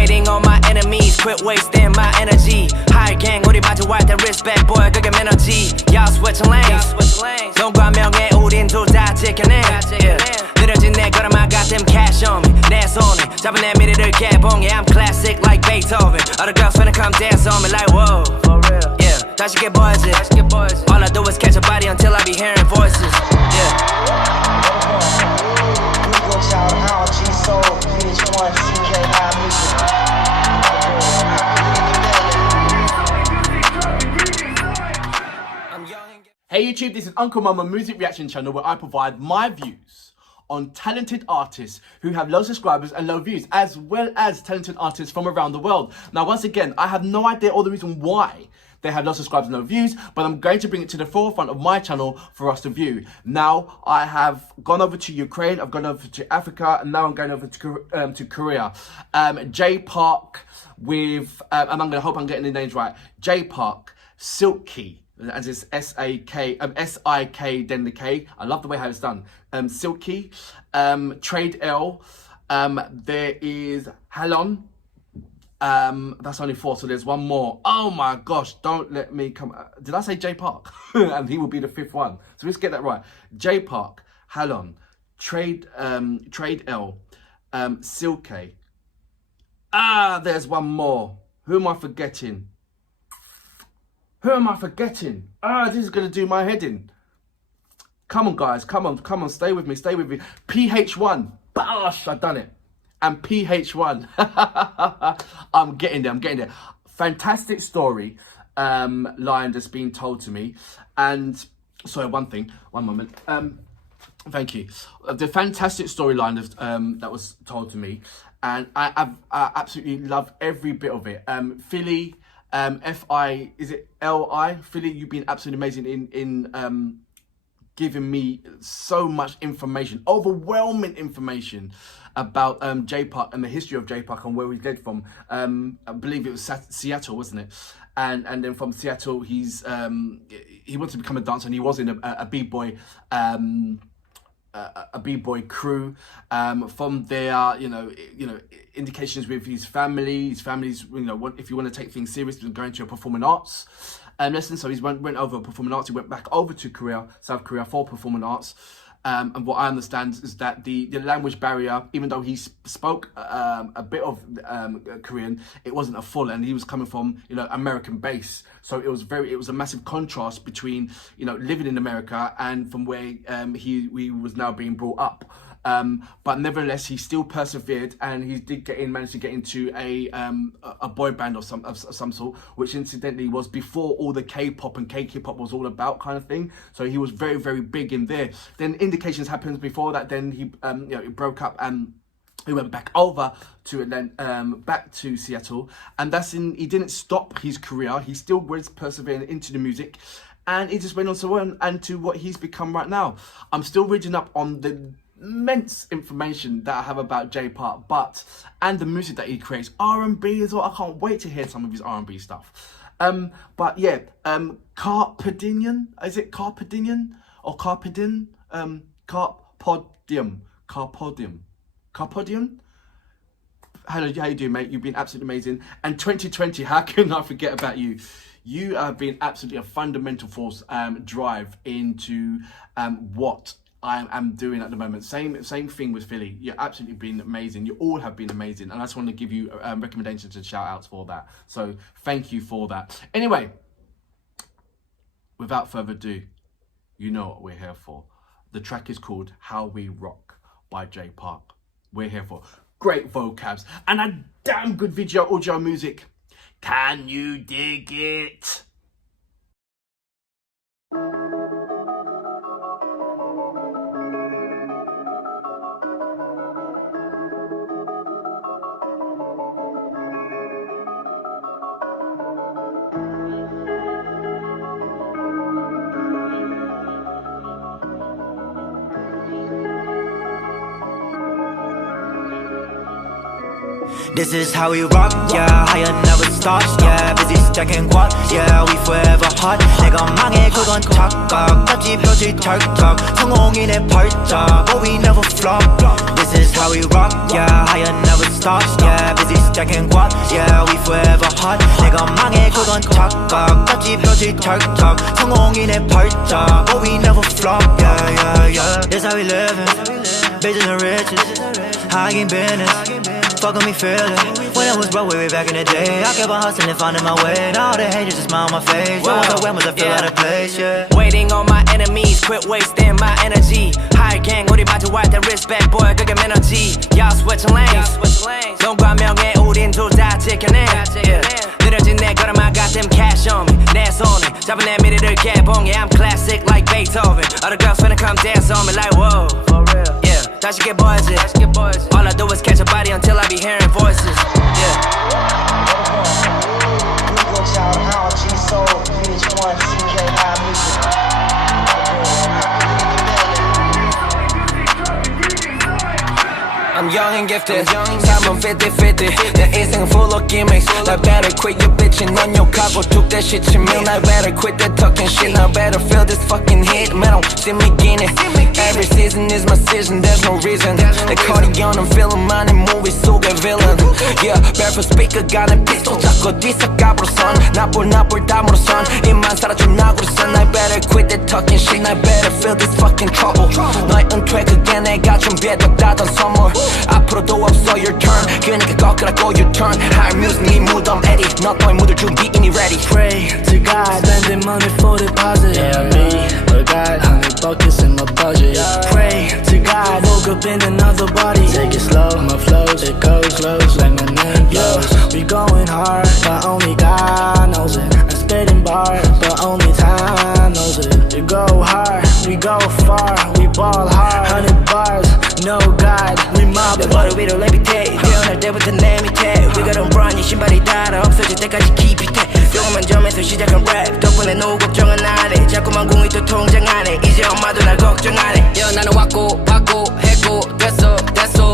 waiting on my enemies. Quit wasting my energy. High gang 우리 마주할 때 respect boy 그게 매너지. Y'all switching lanes. 돈과 명예 우린 둘 다 지켜내. 느려진 내 걸음 I got them cash on me. 내 손에 잡은 내 미래를 개봉해. I'm classic like Beethoven. All the girls finna come dance on me like whoa. For real. Yeah. 다시 깨보여지. All I do is catch a body until I be hearing voices. Yeah. Woodie Gochild, HAON, G-Soul, pH-1, Sik-K, HAON music. Hey YouTube, this is Uncle Mama Music Reaction Channel where I provide my views on talented artists who have low subscribers and low views, as well as talented artists from around the world. Now, once again, I have no idea or the reason why they have low subscribers and low views, but I'm going to bring it to the forefront of my channel for us to view. Now, I have gone over to Ukraine, I've gone over to Africa, and now I'm going over to Korea. J Park with, and I'm going to hope I'm getting the names right, J Park, Sik-K, as it's S-A-K, S-I-K, then the K. I love the way how it's done. Sik-K, Trade L, there is HAON. That's only 4, so there's one more. Oh my gosh, don't let me come. Did I say J Park? And he will be the 5th one. So let's get that right. J Park, HAON, Trade L, Sik-K. There's one more. Who am I forgetting? Who am I forgetting? This is gonna do my head in. Come on, guys, come on, stay with me. pH-1, bosh, I've done it. And pH-1, I'm getting there. Fantastic story line that's been told to me. And sorry, one moment. Thank you. The fantastic storyline that was told to me, and I absolutely love every bit of it. Philly, F-I, is it L-I? Philly, you've been absolutely amazing in giving me so much information, overwhelming information about J Park and the history of J Park and where we led from. I believe it was Seattle, wasn't it? And then from Seattle, he wanted to become a dancer, and he was in a b-boy crew. From there, you know, indications with his family. His family's, if you want to take things serious, going to a performing arts lesson. So he went over performing arts. He went back over to Korea, South Korea, for performing arts. And what I understand is that the language barrier, even though he spoke a bit of Korean, it wasn't a full, and he was coming from, American base. So it was a massive contrast between, living in America and from where he was now being brought up. But nevertheless, he still persevered, and he did manage to get into a boy band of some sort, which incidentally was before all the K-pop and K-pop was all about, kind of thing. So he was very, very big in there. Then indications happened before that. Then he it broke up, and he went back over to back to Seattle, and he didn't stop his career. He still was persevering into the music. And he just went on to what he's become right now. I'm still reading up on the immense information that I have about J Park, and the music that he creates, R&B as well. I can't wait to hear some of his R&B stuff. But yeah, Carpe Diem, is it Carpe Diem or Carpe Diem? Carpodium. How you doing, mate? You've been absolutely amazing. And 2020, how can I forget about you? You have been absolutely a fundamental force, drive into what I am doing at the moment. Same thing with Philly. You've absolutely been amazing. You all have been amazing, and I just want to give you recommendations and shout outs for that. So thank you for that. Anyway, without further ado, you know what we're here for. The track is called How We Rock by J Park. We're here for great vocabs and a damn good audio music. Can you dig it? This is how we rock, yeah. higher never stop, yeah. busy stacking quad, yeah. we forever hot. 내가 망해 그건 착각. 같이 펼칠 찰떡. 성공인의 발작, but we never flop. This is how we rock, yeah. higher never stop, yeah. busy stacking quad, yeah. we forever hot. 내가 망해 그건 착각. 같이 펼칠 찰떡. 성공인의 발작, but we never flop, yeah, yeah, yeah. This how we living, bitches and riches, high in business. Fucking me feeling. When I was broke way back in the day, I kept on hustling, finding my way. Now all the haters just smile on my face. When was I feel out of place, yeah. Waiting on my enemies, quit wasting my energy. High gang, 우리 마주할 때 respect, boy, 그게 에너지. Y'all switching lanes. 돈과 명예, 우린 둘 다 지켜내. 느려진 내 걸음, I got them cash on me. 내 손에 잡은 내 미래를 개봉해. I'm classic like Beethoven. All the girls finna come dance on me like whoa. For real, yeah. 다시 깨보이지. All I do is catch a body until I be hearing voices. Yeah. Woodie Gochild, HAON, G-Soul, pH-1, Sik-K, HAON music. I'm young and gifted. 3번 50-50. 내 인생은 full of gimmicks. I better quit your bitch and 넌 욕하고 툭 that shit 치면 I better quit that talking shit. I better feel this fucking hit. Man, don't see me getting it. Every season is my season. There's no reason. 내 cardigan, I'm feeling mine in movie 속의 villain. Yeah, barefoot speaker 가는 pistol 잡고 뒤섞아버려선 나볼 다물어선 입만 살아준 나구로선 I better quit that talking shit. I better feel this fucking trouble. 너의 은퇴 내가 준비해뒀다던 선물. 앞으로도 없어 your turn. 그니까 꺾으라고 you turn. Higher music 네 무덤 에디. 너 너의 묻을 준비 이미 ready. Pray to God, spending money for deposit. Yeah, me, but God, 100 buckets in my budget. Pray to God, woke up in another body. Take it slow, my flows, it goes close like my name blows. We going hard, but only God knows it. I'm spitting bars, but only time knows it. We go hard, we go far, we ball hard. 100 bars, no God, we mob. 내 머리 위로 levitate. 태어날 때부터 내 밑에. We got on run, 이 신발이 닳아 없어질 때까지 keep it tight. 조금만 점에서 시작한 랩 덕분에 노후 걱정은 안 해. 자꾸만 공이 또 통장 안에. 이제 엄마도 날 걱정 안 해. Yeah, 나는 왔고 받고 했고 됐어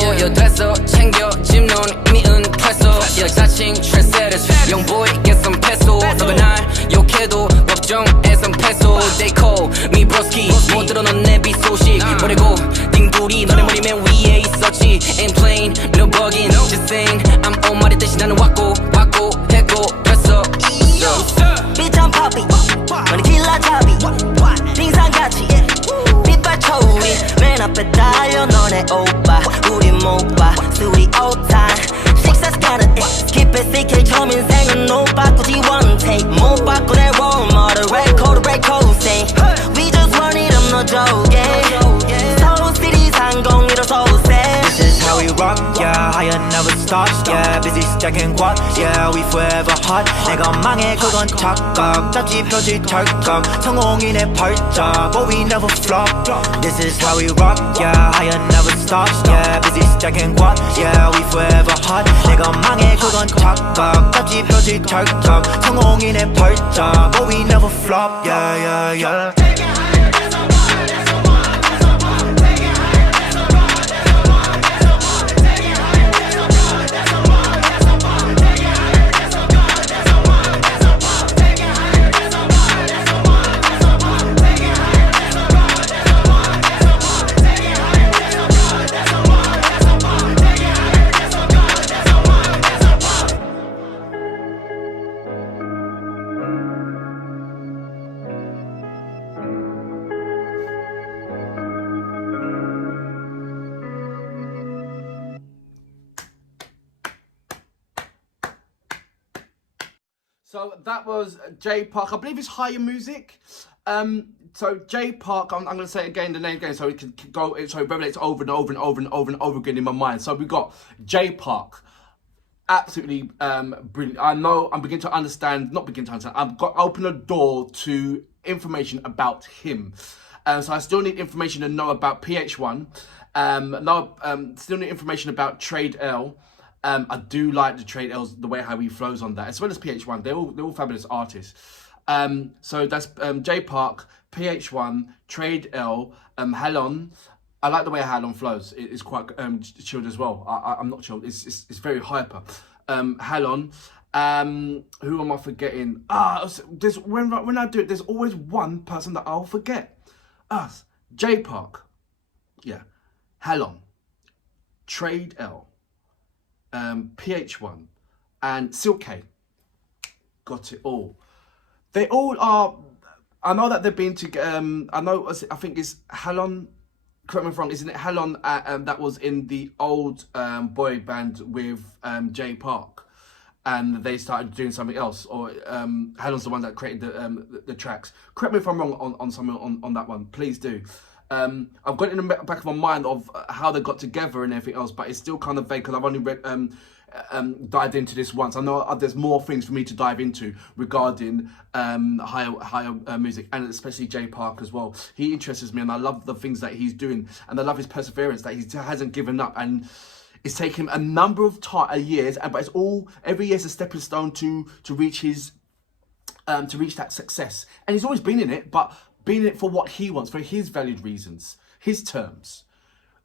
yeah, 됐어 챙겨 집 넌 이미 은퇴했어. Yeah, 자칭 trendsetters young boy get some peso. 너가 날 욕해도 걱정해 some peso. They call me broski. 못 들어 넌 내 비 소식 버리고 띵돌이 너네 머리맨 위에 있었지. Ain't playing no bugging just saying I'm on 말이 뜻이 나는 왔고 했고 됐어. 비참 파비 머리 길라 잡이 빙상같이 빛발 초리 맨 앞에 달려 너네 오빠 우리 못봐 술이 오타 식사스 가는 Keep it Sik-K 처음 인생은 못 바꾸지 one take 못 바꿔 내 role model record say We just want it I'm no joking Soul City 상공이로 소세 This is how we rock, yeah. higher never stop, yeah. busy stacking quad, yeah. we forever hot. 내가 망해 그건 착각. 같이 펼칠 찰떡. 성공인의 발작, but we never flop. This is how we rock, yeah. higher never stop, yeah. busy stacking quad, yeah. we forever hot. 내가 망해 그건 착각. 같이 펼칠 찰떡. 성공인의 발작, but we never flop, yeah, yeah, yeah. So that was J Park. I believe it's Higher Music. So J Park, I'm going to say it again, the name again, so it can go, so it resonates over and over and over and over and over again in my mind. So we got J Park. Absolutely brilliant. I know I'm beginning to understand, not begin to understand, I've got open a door to information about him. So I still need information to know about pH-1. Still need information about Trade L. I do like the Trade L's, the way how he flows on that, as well as pH-1. They're all fabulous artists. So that's J Park, pH-1, Trade L, HAON. I like the way HAON flows. It's quite chilled as well. I'm not chilled. It's very hyper. HAON. Who am I forgetting? There's when I do it, there's always one person that I'll forget. J Park. Yeah. HAON. Trade L. pH-1. And Sik-K. Got it all. They all are. I know that they've been together. I think it's HAON. Correct me if I'm wrong. Isn't it HAON that was in the old boy band with J Park, and they started doing something else? Or HAON's the one that created the tracks. Correct me if I'm wrong on something on that one. Please do. I've got it in the back of my mind of how they got together and everything else, but it's still kind of vague because I've only read, dived into this once. I know there's more things for me to dive into regarding higher music, and especially J Park as well. He interests me, and I love the things that he's doing, and I love his perseverance that he hasn't given up, and it's taken a number of years, but it's all every year's a stepping stone to reach his to reach that success. And he's always been in it, but being in it for what he wants, for his valued reasons, his terms.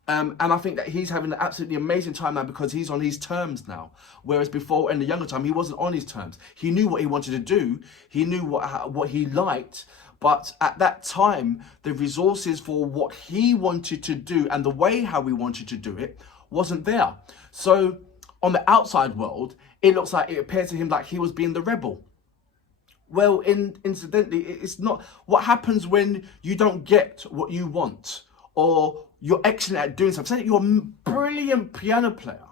And I think that he's having an absolutely amazing time now because he's on his terms now. Whereas before, in the younger time, he wasn't on his terms. He knew what he wanted to do. He knew what he liked. But at that time, the resources for what he wanted to do and the way how he wanted to do it wasn't there. So on the outside world, it appeared to him like he was being the rebel. Well, incidentally, it's not. What happens when you don't get what you want, or you're excellent at doing something? Say you're a brilliant piano player,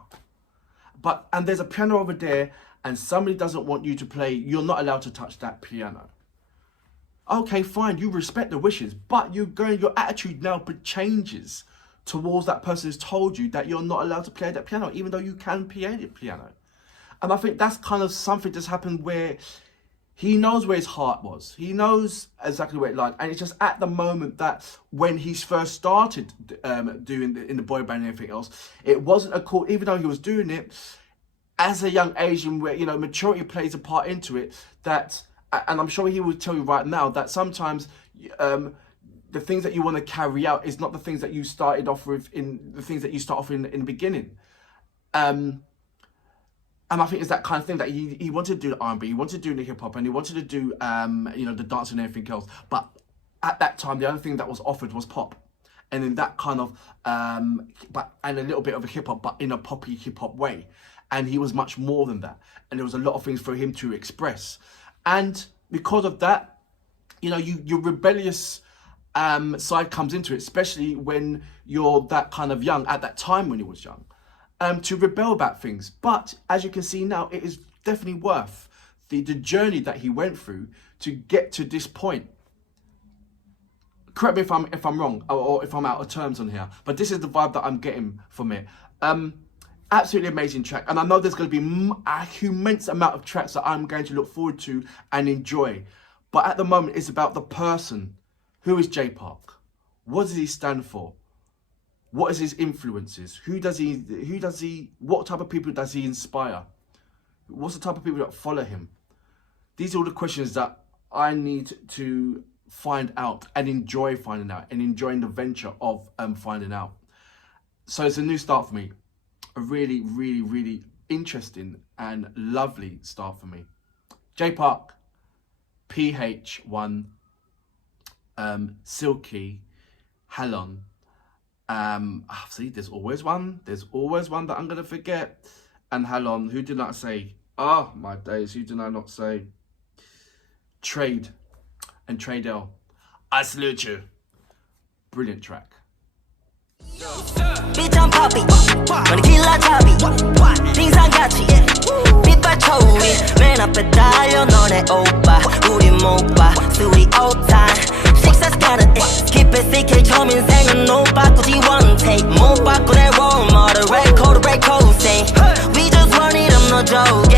and there's a piano over there, and somebody doesn't want you to play. You're not allowed to touch that piano. Okay, fine. You respect the wishes, but your attitude now changes towards that person who's told you that you're not allowed to play that piano, even though you can play the piano. And I think that's kind of something that's happened where he knows where his heart was. He knows exactly what it like. And it's just at the moment that when he first started doing in the boy band and everything else, it wasn't a cool, even though he was doing it as a young Asian where, maturity plays a part into it, that, and I'm sure he will tell you right now that sometimes the things that you want to carry out is not the things that you started off with in the beginning. And I think it's that kind of thing that he wanted to do the R&B, he wanted to do the hip hop, and he wanted to do the dance and everything else. But at that time, the only thing that was offered was pop, and in that kind of and a little bit of a hip hop, but in a poppy hip hop way. And he was much more than that, and there was a lot of things for him to express. And because of that, your rebellious side comes into it, especially when you're that kind of young at that time when he was young. To rebel about things. But as you can see now, it is definitely worth the journey that he went through to get to this point. Correct me if I'm wrong or if I'm out of terms on here, but this is the vibe that I'm getting from it. Absolutely amazing track, and I know there's going to be a immense amount of tracks that I'm going to look forward to and enjoy. But at the moment, it's about the person. Who is J Park? What does he stand for? What is his influences? What type of people does he inspire? What's the type of people that follow him? These are all the questions that I need to find out and enjoy finding out and enjoying the venture of finding out. So it's a new start for me. A really, really, really interesting and lovely start for me. J Park, pH-1, Sik-K, HAON. See, there's always one that I'm gonna forget. And HAON, who did I say? Oh my days, who did I not say? Trade and Trade L. I salute you. Brilliant track. Bitch, I'm poppy. Money killer choppy. 빙상 같이. 빛발 초우리. 맨 앞에 달려 너네 오빠. 우리 못 봐. 술이 all time. 식사 습관은 Keep it Sik-K 처음 인생은 못 바꾸지 one take. 못 바꿔 내 role model. Red coat, red coat say. We just run it up, no joke.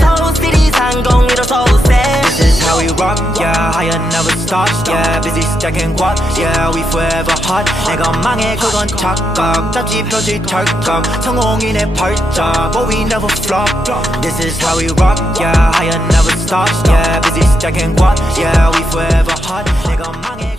Soul City 상공위로 소세. This is how we rock, yeah. Higher never stops, yeah. Busy stacking guap, yeah. We forever hot. 내가 망해 그건 착각. 잡지 펴지 찰칵. 성공인의 발작, but we never flop. This is how we rock, yeah. Higher never stops, yeah. Busy stacking guap, yeah. We forever hot. 내가 망해